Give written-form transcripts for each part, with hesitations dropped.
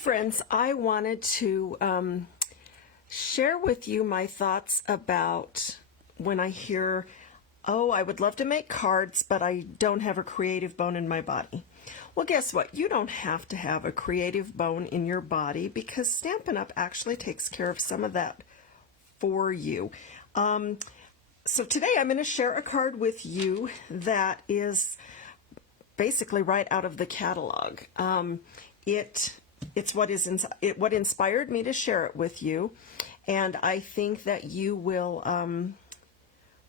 friends, I wanted to share with you my thoughts about when I hear, oh, I would love to make cards, but I don't have a creative bone in my body. Well, guess what? You don't have to have a creative bone in your body because Stampin' Up! Actually takes care of some of that for you. So today I'm going to share a card with you that is basically right out of the catalog. It's what inspired me to share it with you, and I think that you will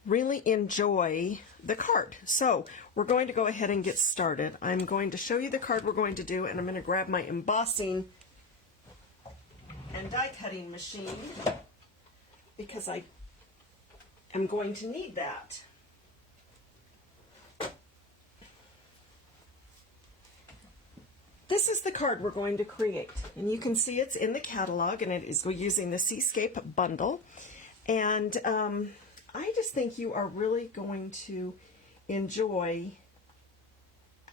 really enjoy the card. So we're going to go ahead and get started. I'm going to show you the card we're going to do, and I'm going to grab my embossing and die cutting machine because I am going to need that. This is the card we're going to create, and you can see it's in the catalog, and it is using the Seascape bundle. And I just think you are really going to enjoy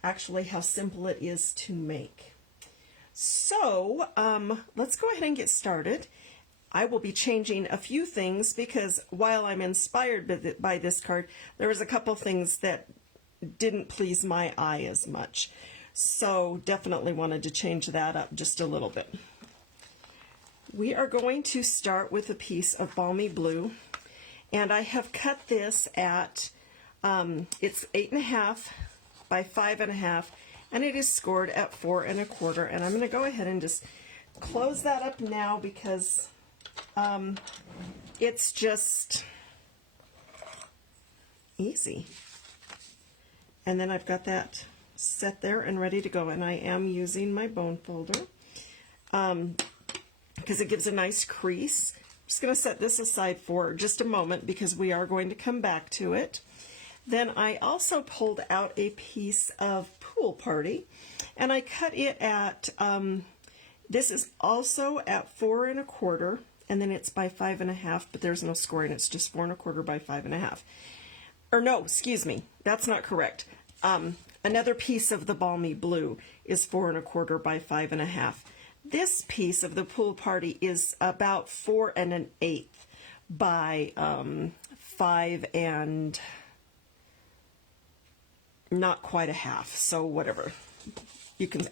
actually how simple it is to make. So let's go ahead and get started. I will be changing a few things because while I'm inspired by this card, there was a couple things that didn't please my eye as much. So definitely wanted to change that up just a little bit. We are going to start with a piece of balmy blue, and I have cut this at, it's 8.5 by 5.5, and it is scored at 4 1/4. And I'm going to go ahead and just close that up now because it's just easy. And then I've got that set there and ready to go, and I am using my bone folder because it gives a nice crease. I'm just going to set this aside for just a moment because we are going to come back to it. Then I also pulled out a piece of Pool Party, and I cut it at, this is also at 4 1/4, and then it's by 5.5, but there's no scoring, it's just 4 1/4 by 5.5. Or no, excuse me, that's not correct. Another piece of the balmy blue is 4 1/4 by 5.5. This piece of the Pool Party is about 4 1/8 by 5 and not quite a half. So whatever,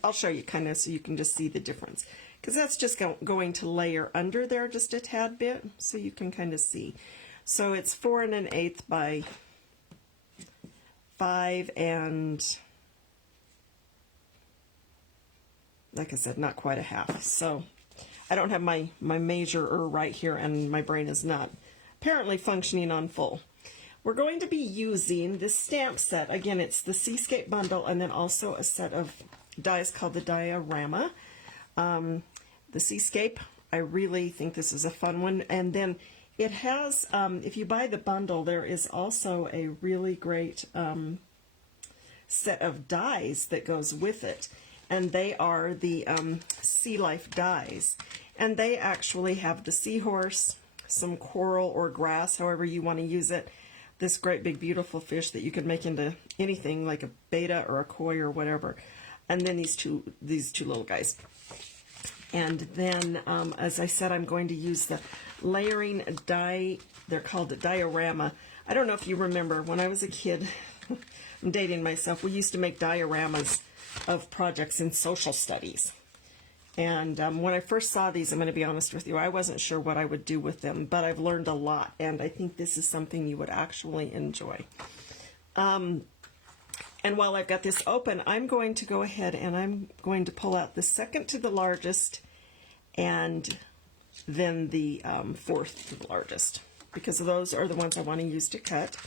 I'll show you kind of so you can just see the difference, because that's just going to layer under there just a tad bit so you can kind of see. So it's 4 1/8 by 5 and, like I said, not quite a half. So I don't have my measurer right here, and my brain is not apparently functioning on full. We're going to be using this stamp set. Again, it's the Seascape bundle, and then also a set of dies called the Diorama. The Seascape, I really think this is a fun one. And then it has, if you buy the bundle, there is also a really great set of dies that goes with it. And they are the Sea Life dies. And they actually have the seahorse, some coral or grass, however you want to use it, this great big beautiful fish that you can make into anything like a betta or a koi or whatever. And then these two little guys. And then, as I said, I'm going to use the layering die. They're called a diorama. I don't know if you remember, when I was a kid, I'm dating myself, we used to make dioramas of projects in social studies. And when I first saw these, I'm going to be honest with you, I wasn't sure what I would do with them, but I've learned a lot, and I think this is something you would actually enjoy. And while I've got this open, I'm going to go ahead and I'm going to pull out the second to the largest and then the fourth to the largest, because those are the ones I want to use to cut,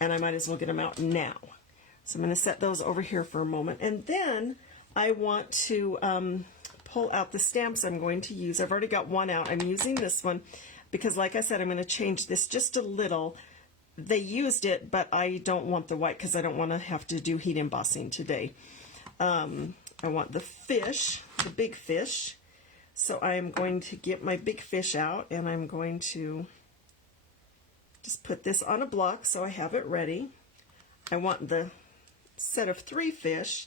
and I might as well get them out now. So I'm going to set those over here for a moment, and then I want to pull out the stamps I'm going to use. I've already got one out. I'm using this one because, like I said, I'm going to change this just a little. They used it, but I don't want the white because I don't want to have to do heat embossing today. I want the fish, the big fish. So I'm going to get my big fish out, and I'm going to just put this on a block so I have it ready. I want the set of 3 fish,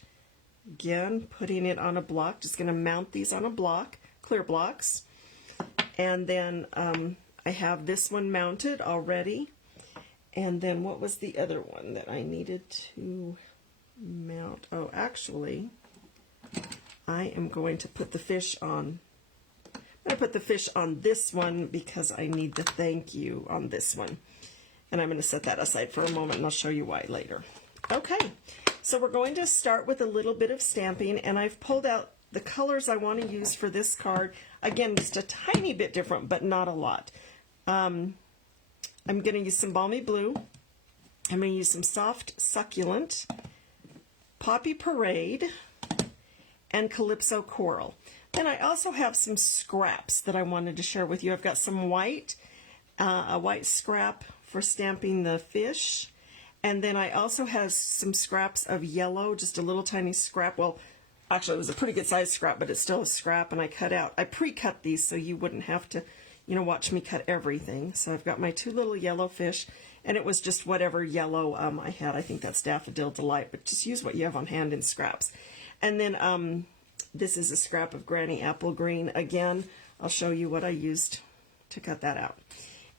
Again, putting it on a block, just going to mount these on a block, clear blocks. And then I have this one mounted already. And then what was the other one that I needed to mount? Oh, actually, I am going to put the fish on. I'm going to put the fish on this one because I need the thank you on this one. And I'm going to set that aside for a moment and I'll show you why later. Okay, so we're going to start with a little bit of stamping, and I've pulled out the colors I want to use for this card. Again, just a tiny bit different, but not a lot. I'm going to use some Balmy Blue. I'm going to use some Soft Succulent, Poppy Parade, and Calypso Coral. Then I also have some scraps that I wanted to share with you. I've got some white, a white scrap for stamping the fish. And then I also have some scraps of yellow, just a little tiny scrap. Well, actually, it was a pretty good size scrap, but it's still a scrap. And I pre-cut these so you wouldn't have to, watch me cut everything. So I've got my two little yellow fish, and it was just whatever yellow I had. I think that's Daffodil Delight, but just use what you have on hand in scraps. And then this is a scrap of Granny Apple Green. Again, I'll show you what I used to cut that out.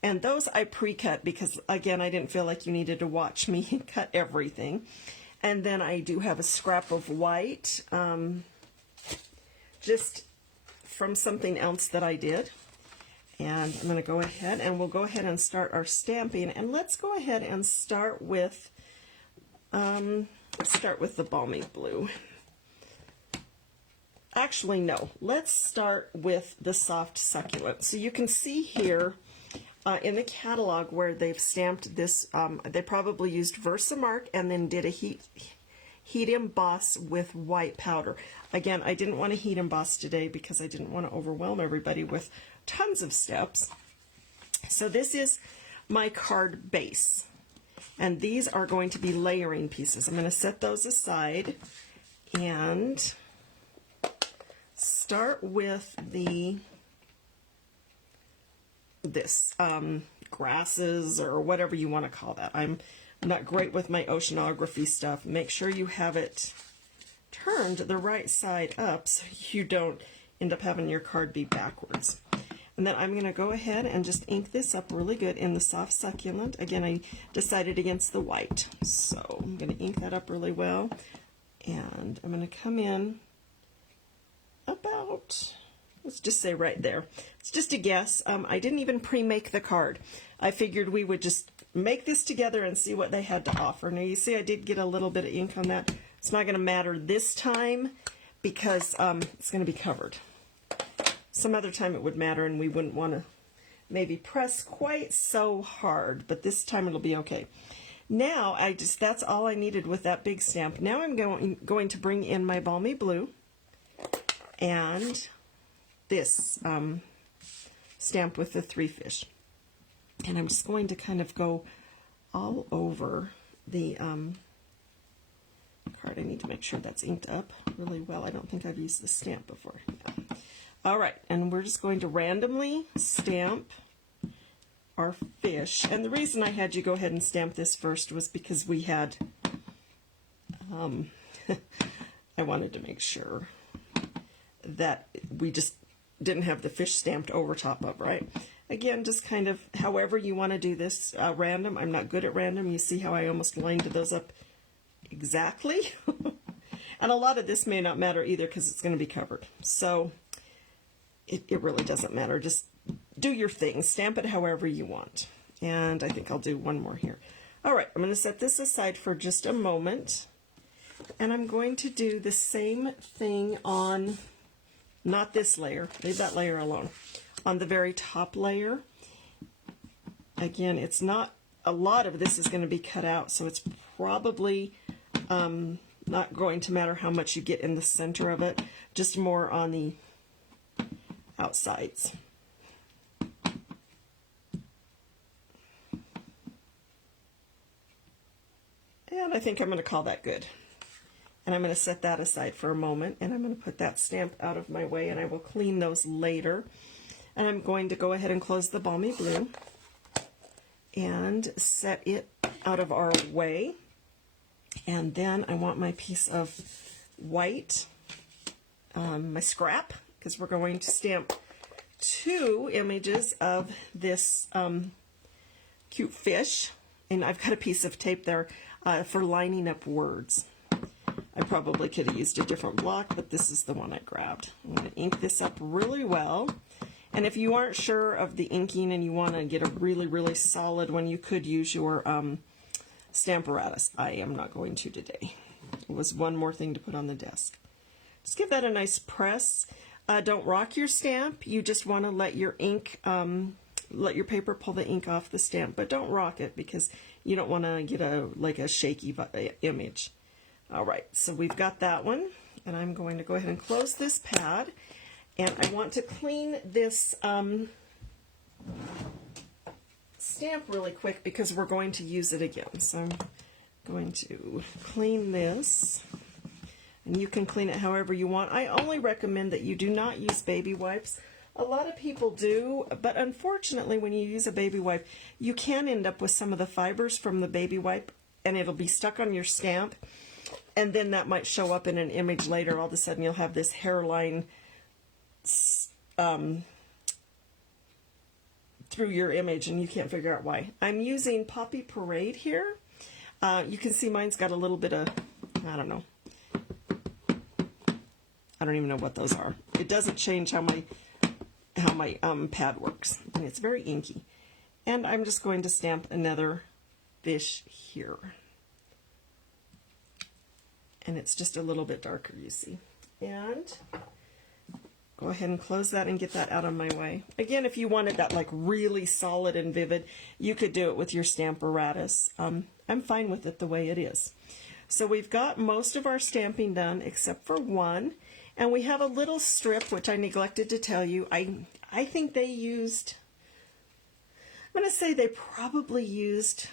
And those I pre-cut because, again, I didn't feel like you needed to watch me cut everything. And then I do have a scrap of white, just from something else that I did. And I'm going to go ahead and we'll go ahead and start our stamping. And let's go ahead and start with the Balmy Blue. Actually, no. Let's start with the Soft Succulent. So you can see here in the catalog where they've stamped this, they probably used Versamark and then did a heat emboss with white powder. Again, I didn't want to heat emboss today because I didn't want to overwhelm everybody with tons of steps. So this is my card base. And these are going to be layering pieces. I'm going to set those aside and start with this grasses or whatever you want to call that. I'm not great with my oceanography stuff. Make sure you have it turned the right side up so you don't end up having your card be backwards. And then I'm going to go ahead and just ink this up really good in the Soft Succulent. Again, I decided against the white, so I'm going to ink that up really well. And I'm going to come in about, let's just say right there. It's just a guess. I didn't even pre-make the card. I figured we would just make this together and see what they had to offer. Now you see I did get a little bit of ink on that. It's not going to matter this time because it's going to be covered. Some other time it would matter and we wouldn't want to maybe press quite so hard, but this time it'll be okay. Now that's all I needed with that big stamp. Now I'm going to bring in my Balmy Blue and this stamp with the three fish. And I'm just going to kind of go all over the card. I need to make sure that's inked up really well. I don't think I've used the stamp before. Yeah. All right, and we're just going to randomly stamp our fish. And the reason I had you go ahead and stamp this first was because we had, I wanted to make sure that we just didn't have the fish stamped over top of, right? Again, just kind of however you want to do this, random. I'm not good at random. You see how I almost lined those up exactly? And a lot of this may not matter either because it's going to be covered. So it really doesn't matter. Just do your thing. Stamp it however you want. And I think I'll do one more here. All right, I'm going to set this aside for just a moment. And I'm going to do the same thing on, not this layer, leave that layer alone, on the very top layer. Again, it's not, a lot of this is going to be cut out, so it's probably not going to matter how much you get in the center of it, just more on the outsides. And I think I'm going to call that good. And I'm going to set that aside for a moment, and I'm going to put that stamp out of my way, and I will clean those later. And I'm going to go ahead and close the Balmy Blue and set it out of our way. And then I want my piece of white, my scrap, because we're going to stamp 2 images of this cute fish. And I've got a piece of tape there for lining up words. I probably could have used a different block, but this is the one I grabbed. I'm going to ink this up really well. And if you aren't sure of the inking and you want to get a really, really solid one, you could use your Stamparatus. I am not going to today. It was one more thing to put on the desk. Just give that a nice press. Don't rock your stamp. You just want to let your ink, let your paper pull the ink off the stamp, but don't rock it because you don't want to get a shaky image. All right, so we've got that one, and I'm going to go ahead and close this pad, and I want to clean this stamp really quick because we're going to use it again. So I'm going to clean this, and you can clean it however you want. I only recommend that you do not use baby wipes. A lot of people do, but unfortunately when you use a baby wipe, you can end up with some of the fibers from the baby wipe, and it'll be stuck on your stamp. And then that might show up in an image later. All of a sudden you'll have this hairline through your image and you can't figure out why. I'm using Poppy Parade here. You can see mine's got a little bit of, I don't know. I don't even know what those are. It doesn't change how my pad works. And it's very inky. And I'm just going to stamp another fish here. And it's just a little bit darker, you see. And go ahead and close that and get that out of my way. Again, if you wanted that like really solid and vivid, you could do it with your Stamparatus. I'm fine with it the way it is. So we've got most of our stamping done except for one. And we have a little strip, which I neglected to tell you. I think they used, I'm going to say they probably used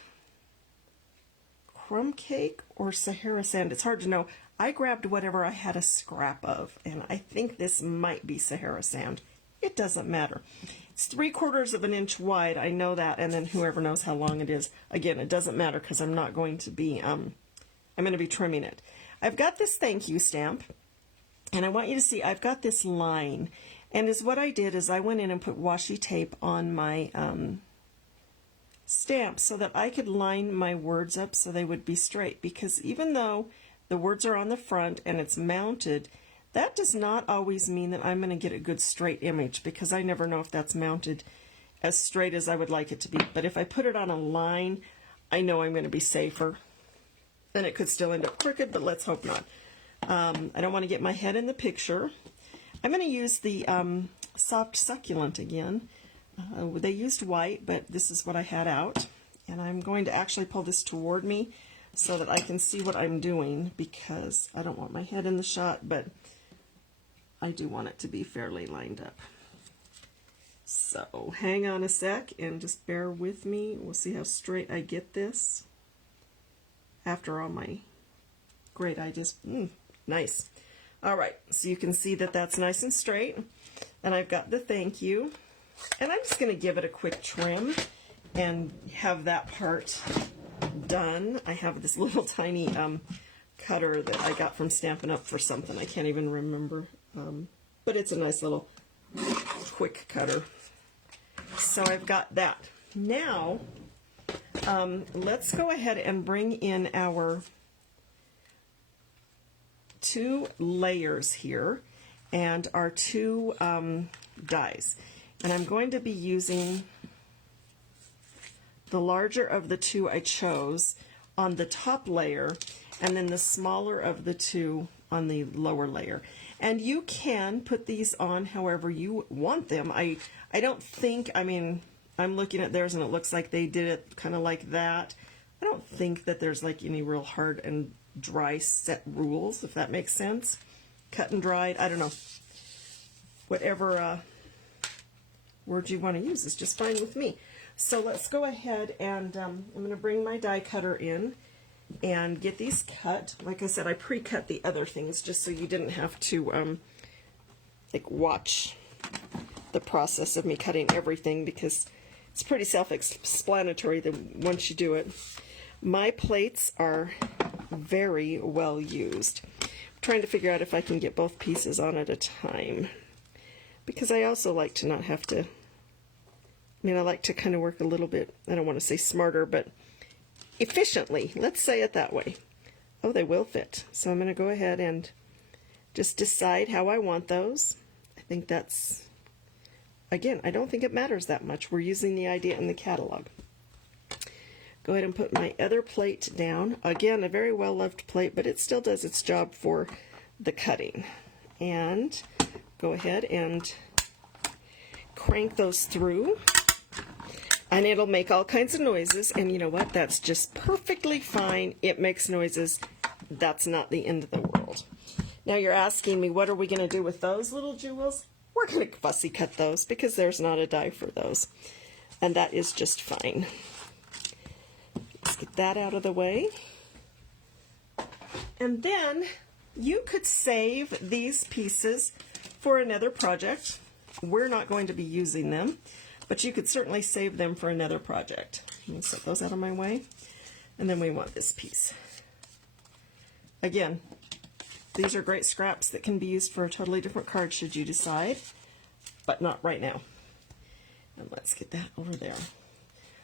crumb cake or Sahara sand. It's hard to know. I grabbed whatever I had a scrap of, and I think this might be Sahara sand. It doesn't matter. It's 3/4 of an inch wide. I know that, and then whoever knows how long it is. Again, it doesn't matter because I'm not going to be, I'm going to be trimming it. I've got this thank you stamp, and I want you to see I've got this line. And what I did is I went in and put washi tape on my stamp so that I could line my words up so they would be straight, because even though the words are on the front and it's mounted, that does not always mean that I'm going to get a good straight image, because I never know if that's mounted as straight as I would like it to be. But if I put it on a line, I know I'm going to be safer. And it could still end up crooked, but let's hope not. I don't want to get my head in the picture. I'm going to use the soft succulent again. They used white, but this is what I had out. And I'm going to actually pull this toward me so that I can see what I'm doing, because I don't want my head in the shot, but I do want it to be fairly lined up. So hang on a sec and just bear with me. We'll see how straight I get this after all my great ideas. Nice. All right, so you can see that that's nice and straight. And I've got the thank you. And I'm just going to give it a quick trim and have that part done. I have this little tiny cutter that I got from Stampin' Up for something. I can't even remember. But it's a nice little quick cutter. So I've got that. Now, let's go ahead and bring in our 2 layers here and our 2 dies. And I'm going to be using the larger of the 2 I chose on the top layer, and then the smaller of the 2 on the lower layer. And you can put these on however you want them. I don't think, I mean, I'm looking at theirs and it looks like they did it kind of like that. I don't think that there's like any real hard and dry set rules, if that makes sense. Cut and dried, I don't know. Whatever word you want to use is just fine with me. So let's go ahead and I'm going to bring my die cutter in and get these cut. Like I said, I pre-cut the other things just so you didn't have to like watch the process of me cutting everything, because it's pretty self-explanatory that once you do it. My plates are very well used. trying to figure out if I can get both pieces on at a time, because I also like to not have to, I mean, I like to kind of work a little bit, I don't want to say smarter, but efficiently. Let's say it that way. Oh, they will fit. So I'm going to go ahead and just decide how I want those. I think that's, again, I don't think it matters that much. We're using the idea in the catalog. Go ahead and put my other plate down. Again, a very well-loved plate, but it still does its job for the cutting. And go ahead and crank those through. And it'll make all kinds of noises, and you know what? That's just perfectly fine. It makes noises. That's not the end of the world. Now you're asking me, what are we going to do with those little jewels? We're going to fussy cut those because there's not a die for those. And that is just fine. Let's get that out of the way. And then you could save these pieces for another project. We're not going to be using them, but you could certainly save them for another project. Let me set those out of my way. And then we want this piece. Again, these are great scraps that can be used for a totally different card should you decide, but not right now. And let's get that over there.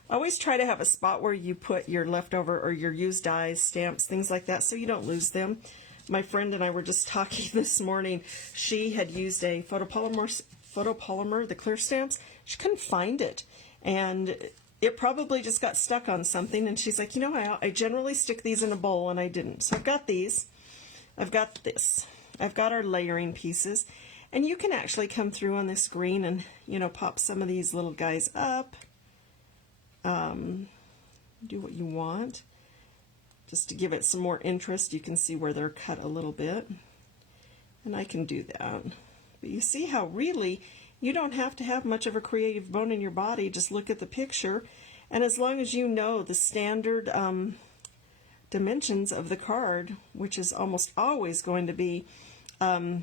Always try to have a spot where you put your leftover or your used dies, stamps, things like that, so you don't lose them. My friend and I were just talking this morning. She had used a photopolymer, the clear stamps. She couldn't find it, and it probably just got stuck on something. And she's like, you know, I generally stick these in a bowl, and I didn't. So I've got these. I've got this. I've got our layering pieces, and you can actually come through on this green and, you know, pop some of these little guys up. Do what you want. Just to give it some more interest, you can see where they're cut a little bit. And I can do that. But you see how really you don't have to have much of a creative bone in your body. Just look at the picture. And as long as you know the standard dimensions of the card, which is almost always going to be a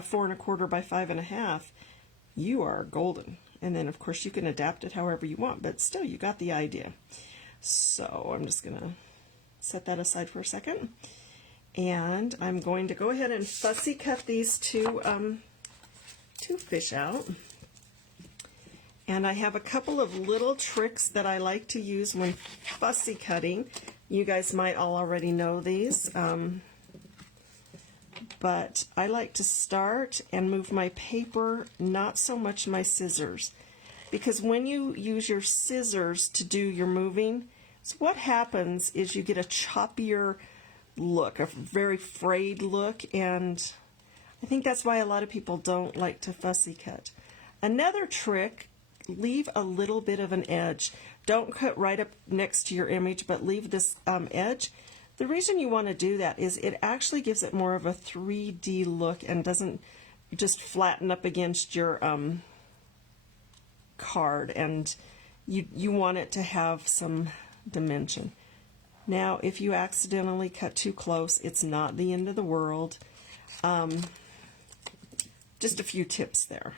4 1/4 by 5 1/2, you are golden. And then, of course, you can adapt it however you want, but still, you got the idea. So I'm just going to set that aside for a second. And I'm going to go ahead and fussy cut these two fish out. And I have a couple of little tricks that I like to use when fussy cutting. You guys might all already know these. But I like to start and move my paper, not so much my scissors. Because when you use your scissors to do your moving, so what happens is you get a choppier look, a very frayed look, and I think that's why a lot of people don't like to fussy cut. Another trick, leave a little bit of an edge. Don't cut right up next to your image, but leave this edge. The reason you want to do that is it actually gives it more of a 3D look and doesn't just flatten up against your card, and you want it to have some dimension. Now, if you accidentally cut too close, it's not the end of the world. Just a few tips there.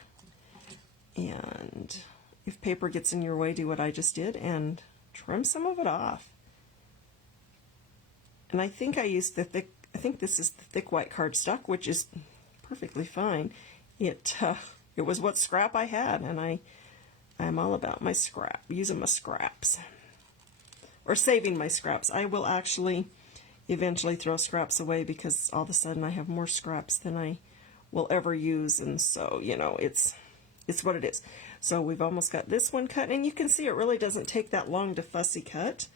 And if paper gets in your way, do what I just did and trim some of it off. And I think I used the thick, I think this is the thick white cardstock, which is perfectly fine. It was what scrap I had, and I'm all about my scrap, using my scraps. Or saving my scraps. I will actually eventually throw scraps away because all of a sudden I have more scraps than I will ever use, and so, you know, it's what it is. So we've almost got this one cut, and you can see it really doesn't take that long to fussy cut.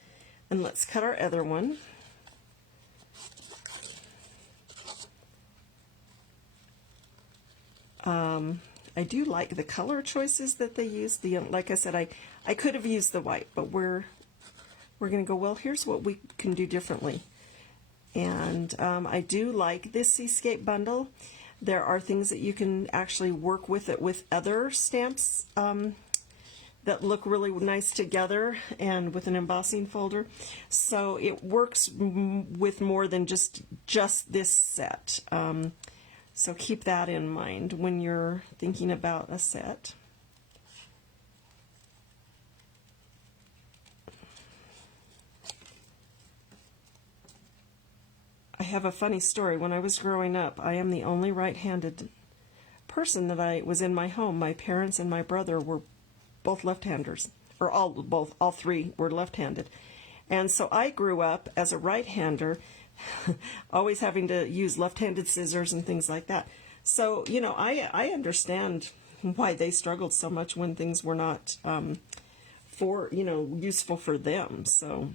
And let's cut our other one. I do like the color choices that they use. Like I said, I could have used the white, but we're going to go, well, here's what we can do differently. And I do like this Seascape bundle. There are things that you can actually work with it with other stamps that look really nice together and with an embossing folder. So it works with more than just this set. So keep that in mind when you're thinking about a set. I have a funny story. When I was growing up, I am the only right-handed person that I was in my home. My parents and my brother were both left-handers, or all three were left-handed. And so I grew up as a right-hander, always having to use left-handed scissors and things like that. So, you know, I understand why they struggled so much when things were not useful for them. So,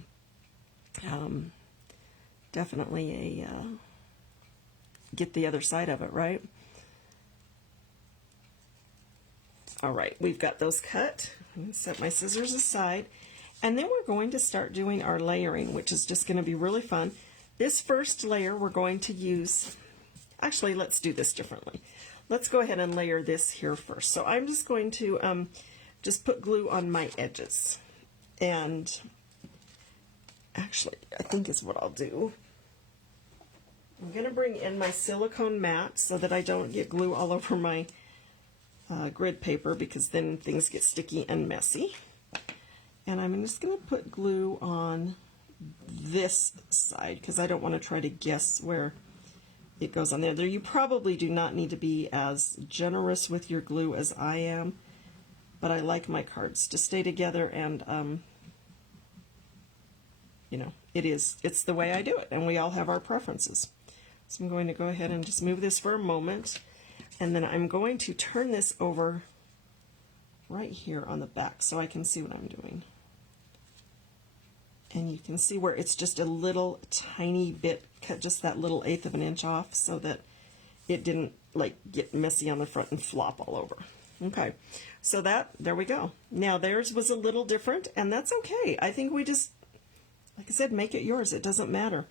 definitely get the other side of it, right? All right, we've got those cut. I'm going to set my scissors aside. And then we're going to start doing our layering, which is just going to be really fun. This first layer we're going to use, actually let's do this differently. Let's go ahead and layer this here first. So I'm just going to just put glue on my edges. And actually, I think is what I'll do. I'm going to bring in my silicone mat so that I don't get glue all over my grid paper, because then things get sticky and messy. And I'm just going to put glue on this side because I don't want to try to guess where it goes on there. You probably do not need to be as generous with your glue as I am, but I like my cards to stay together, and you know, it's the way I do it, and we all have our preferences. So I'm going to go ahead and just move this for a moment, and then I'm going to turn this over right here on the back so I can see what I'm doing. And you can see where it's just a little tiny bit, cut just that little 1/8 of an inch off so that it didn't like get messy on the front and flop all over. Okay, so there we go. Now theirs was a little different, and that's okay. I think we just, like I said, make it yours. It doesn't matter.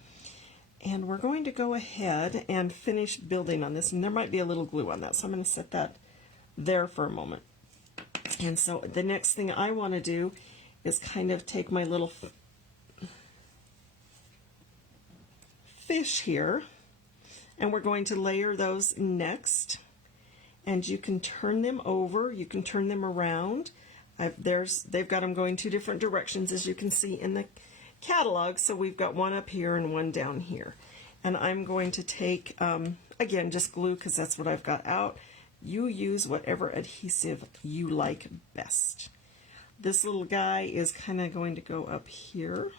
And we're going to go ahead and finish building on this, and there might be a little glue on that, so I'm going to set that there for a moment. And so the next thing I want to do is kind of take my little fish here, and we're going to layer those next. And you can turn them over, you can turn them around. They've got them going 2 different directions, as you can see in the catalog. So we've got one up here and one down here. And I'm going to take, again, just glue because that's what I've got out. You use whatever adhesive you like best. This little guy is kind of going to go up here.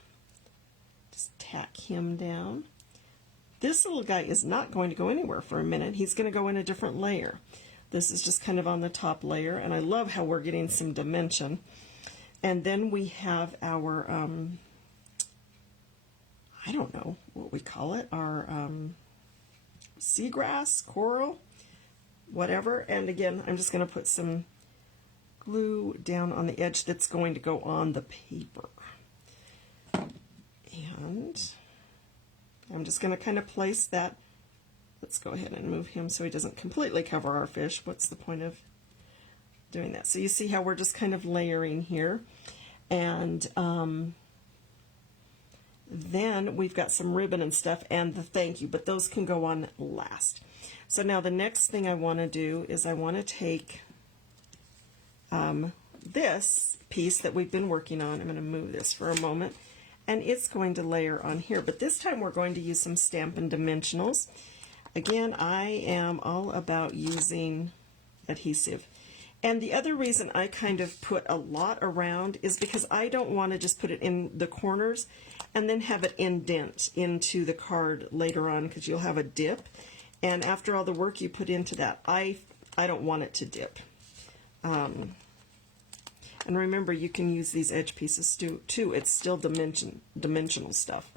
Just tack him down. This little guy is not going to go anywhere for a minute. He's going to go in a different layer. This is just kind of on the top layer, and I love how we're getting some dimension. And then we have our, I don't know what we call it, our seagrass, coral, whatever. And again, I'm just going to put some glue down on the edge that's going to go on the paper. And I'm just going to kind of place that. Let's go ahead and move him so he doesn't completely cover our fish. What's the point of doing that? So you see how we're just kind of layering here. And then we've got some ribbon and stuff and the thank you, but those can go on last. So now the next thing I want to do is I want to take this piece that we've been working on. I'm going to move this for a moment, and it's going to layer on here. But this time we're going to use some Stampin' Dimensionals. Again, I am all about using adhesive. And the other reason I kind of put a lot around is because I don't want to just put it in the corners and then have it indent into the card later on, because you'll have a dip. And after all the work you put into that, I don't want it to dip. And remember, you can use these edge pieces too. It's still dimensional stuff.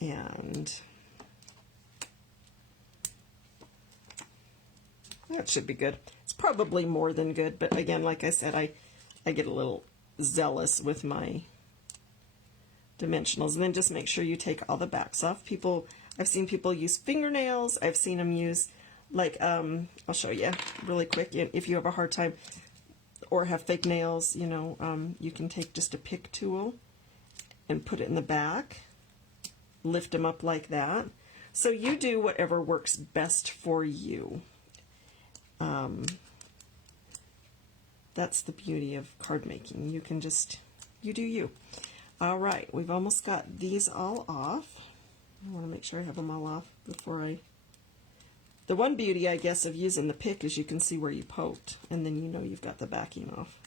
And that should be good. It's probably more than good, but again, like I said, I get a little zealous with my dimensionals. And then just make sure you take all the backs off. I've seen people use fingernails. I've seen them use, like, I'll show you really quick. If you have a hard time or have fake nails, you know, you can take just a pick tool and put it in the back, lift them up like that. So you do whatever works best for you. That's the beauty of card making. You can just, you do you. All right, we've almost got these all off. I want to make sure I have them all off before I... The one beauty, I guess, of using the pick is you can see where you poked, and then you know you've got the backing off.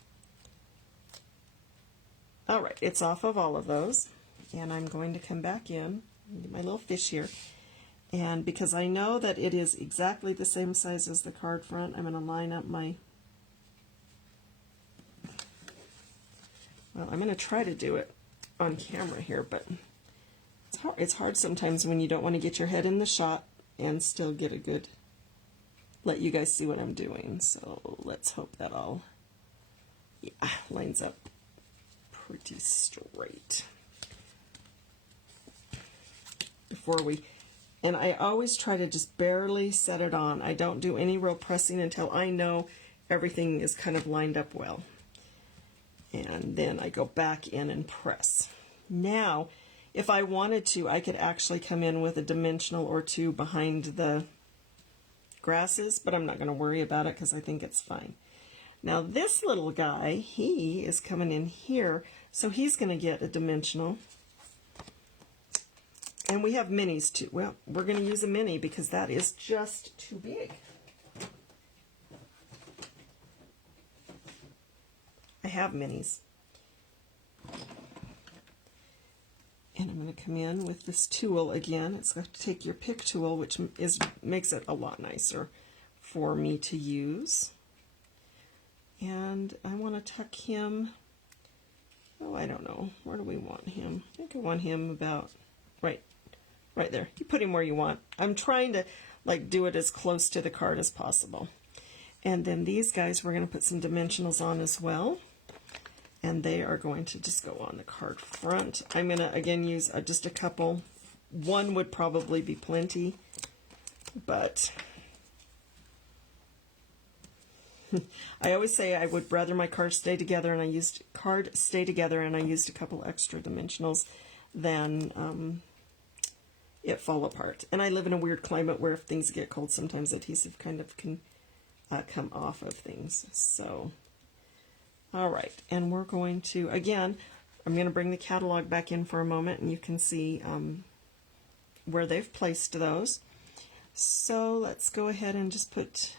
Alright, it's off of all of those, and I'm going to come back in, get my little fish here, and because I know that it is exactly the same size as the card front, I'm going to line up my... Well, I'm going to try to do it on camera here, but it's hard sometimes when you don't want to get your head in the shot and still get a good, let you guys see what I'm doing. So let's hope that all lines up pretty straight before we, and I always try to just barely set it on. I don't do any real pressing until I know everything is kind of lined up well. And then I go back in and press. Now, if I wanted to, I could actually come in with a dimensional or two behind the grasses, but I'm not going to worry about it because I think it's fine. Now this little guy, he is coming in here, so he's going to get a dimensional. And we have minis too. Well, we're going to use a mini because that is just too big. I have minis. And I'm going to come in with this tool again. It's going to take your pick tool, which makes it a lot nicer for me to use. And I want to tuck him, oh, I don't know, where do we want him? I think I want him about right there. You put him where you want. I'm trying to like do it as close to the card as possible. And then these guys we're going to put some dimensionals on as well. And they are going to just go on the card front. I'm going to, again, use just a couple. One would probably be plenty, but I always say I would rather my cards stay together, and I used a couple extra dimensionals than it fall apart. And I live in a weird climate where if things get cold, sometimes adhesive kind of can come off of things. So... all right, and we're going to, again, I'm going to bring the catalog back in for a moment, and you can see where they've placed those. So let's go ahead and just put,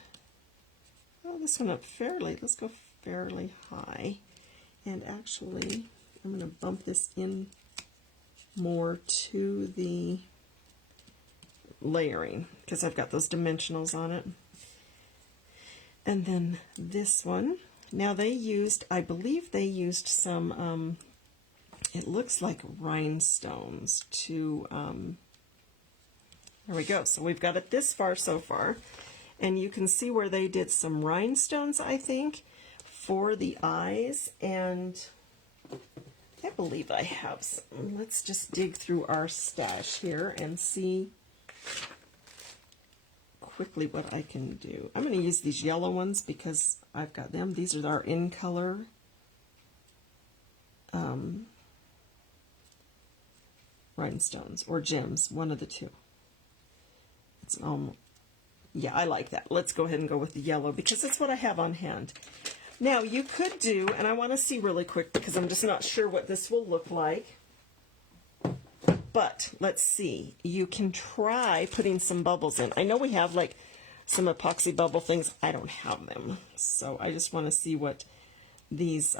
this one up let's go fairly high. And actually, I'm going to bump this in more to the layering, because I've got those dimensionals on it. And then this one. Now they used, I believe they used some, it looks like rhinestones to, there we go. So we've got it this far so far. And you can see where they did some rhinestones, I think, for the eyes. And I believe I have some. Let's just dig through our stash here and see quickly what I can do. I'm going to use these yellow ones because I've got them. These are our in color rhinestones or gems, one of the two. It's yeah, I like that. Let's go ahead and go with the yellow because it's what I have on hand. Now you could do, and I want to see really quick because I'm just not sure what this will look like. But let's see, you can try putting some bubbles in. I know we have like some epoxy bubble things. I don't have them. So I just want to see what these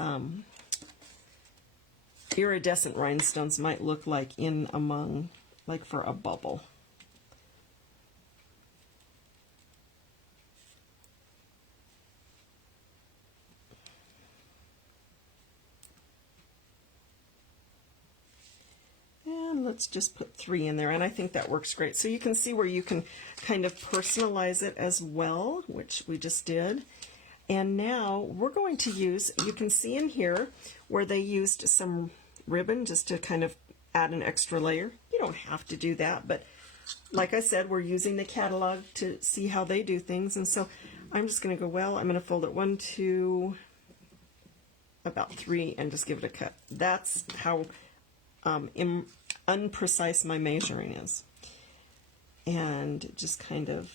iridescent rhinestones might look like in among, like for a bubble. And let's just put 3 in there, and I think that works great. So you can see where you can kind of personalize it as well, which we just did. And now we're going to use, you can see in here where they used some ribbon just to kind of add an extra layer. You don't have to do that, but like I said, we're using the catalog to see how they do things. And so I'm just going to go, well, I'm going to fold it 1, 2, about 3, and just give it a cut. That's how unprecise my measuring is. And just kind of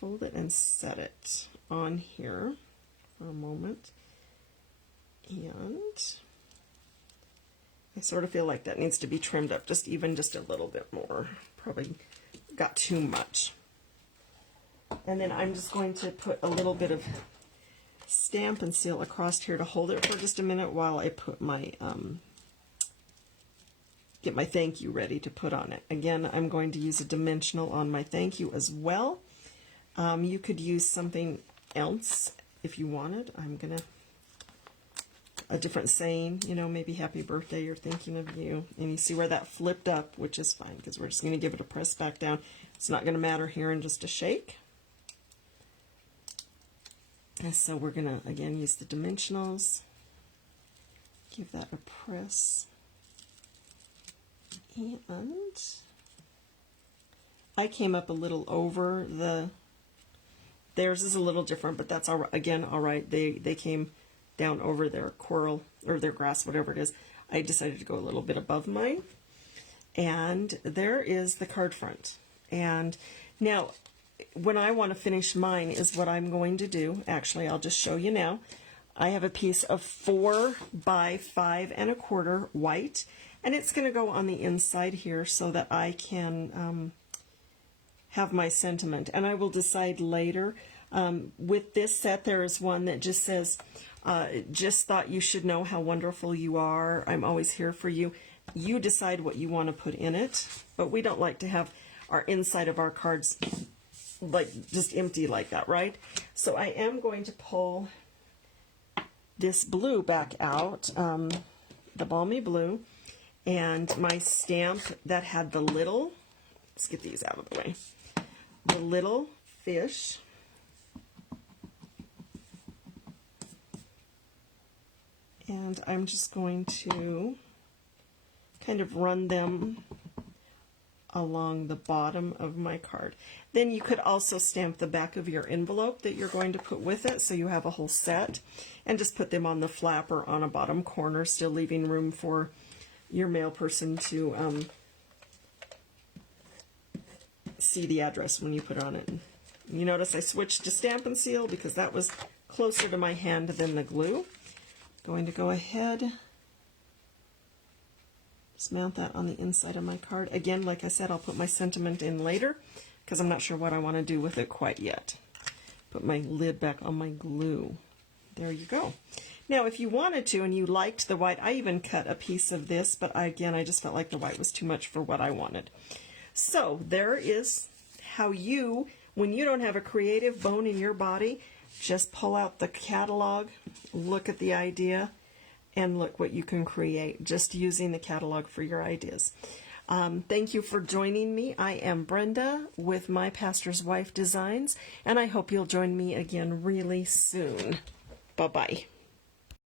fold it and set it on here for a moment. And I sort of feel like that needs to be trimmed up just a little bit more. Probably got too much. And then I'm just going to put a little bit of Stampin' Seal across here to hold it for just a minute while I put my get my thank you ready to put on it. Again, I'm going to use a dimensional on my thank you as well. You could use something else if you wanted. I'm gonna a different saying, you know, maybe happy birthday or thinking of you. And you see where that flipped up, which is fine because we're just going to give it a press back down. It's not going to matter here in just a shake. And so we're going to, again, use the dimensionals. Give that a press. And I came up a little over the, theirs is a little different, but that's all right. Again, all right. They came down over their coral or their grass, whatever it is. I decided to go a little bit above mine. And there is the card front. And now when I want to finish mine is what I'm going to do. Actually, I'll just show you now. I have a piece of 4 by 5 1/4 white, and it's going to go on the inside here so that I can have my sentiment. And I will decide later. With this set, there is one that just says, just thought you should know how wonderful you are. I'm always here for you. You decide what you want to put in it, but we don't like to have our inside of our cards like just empty like that, right? So I am going to pull this blue back out, the balmy blue, and my stamp that had the little, let's get these out of the way, the little fish. And I'm just going to kind of run them along the bottom of my card. Then you could also stamp the back of your envelope that you're going to put with it, so you have a whole set, and just put them on the flap or on a bottom corner, still leaving room for your mail person to see the address when you put it on it. You notice I switched to Stampin' Seal because that was closer to my hand than the glue. Going to go ahead, just mount that on the inside of my card. Again, like I said, I'll put my sentiment in later because I'm not sure what I want to do with it quite yet. Put my lid back on my glue. There you go. Now, if you wanted to and you liked the white, I even cut a piece of this, but again, I just felt like the white was too much for what I wanted. So there is how you, when you don't have a creative bone in your body, just pull out the catalog, look at the idea, and look what you can create just using the catalog for your ideas. Thank you for joining me. I am Brenda with My Pastor's Wife Designs, and I hope you'll join me again really soon. Bye-bye.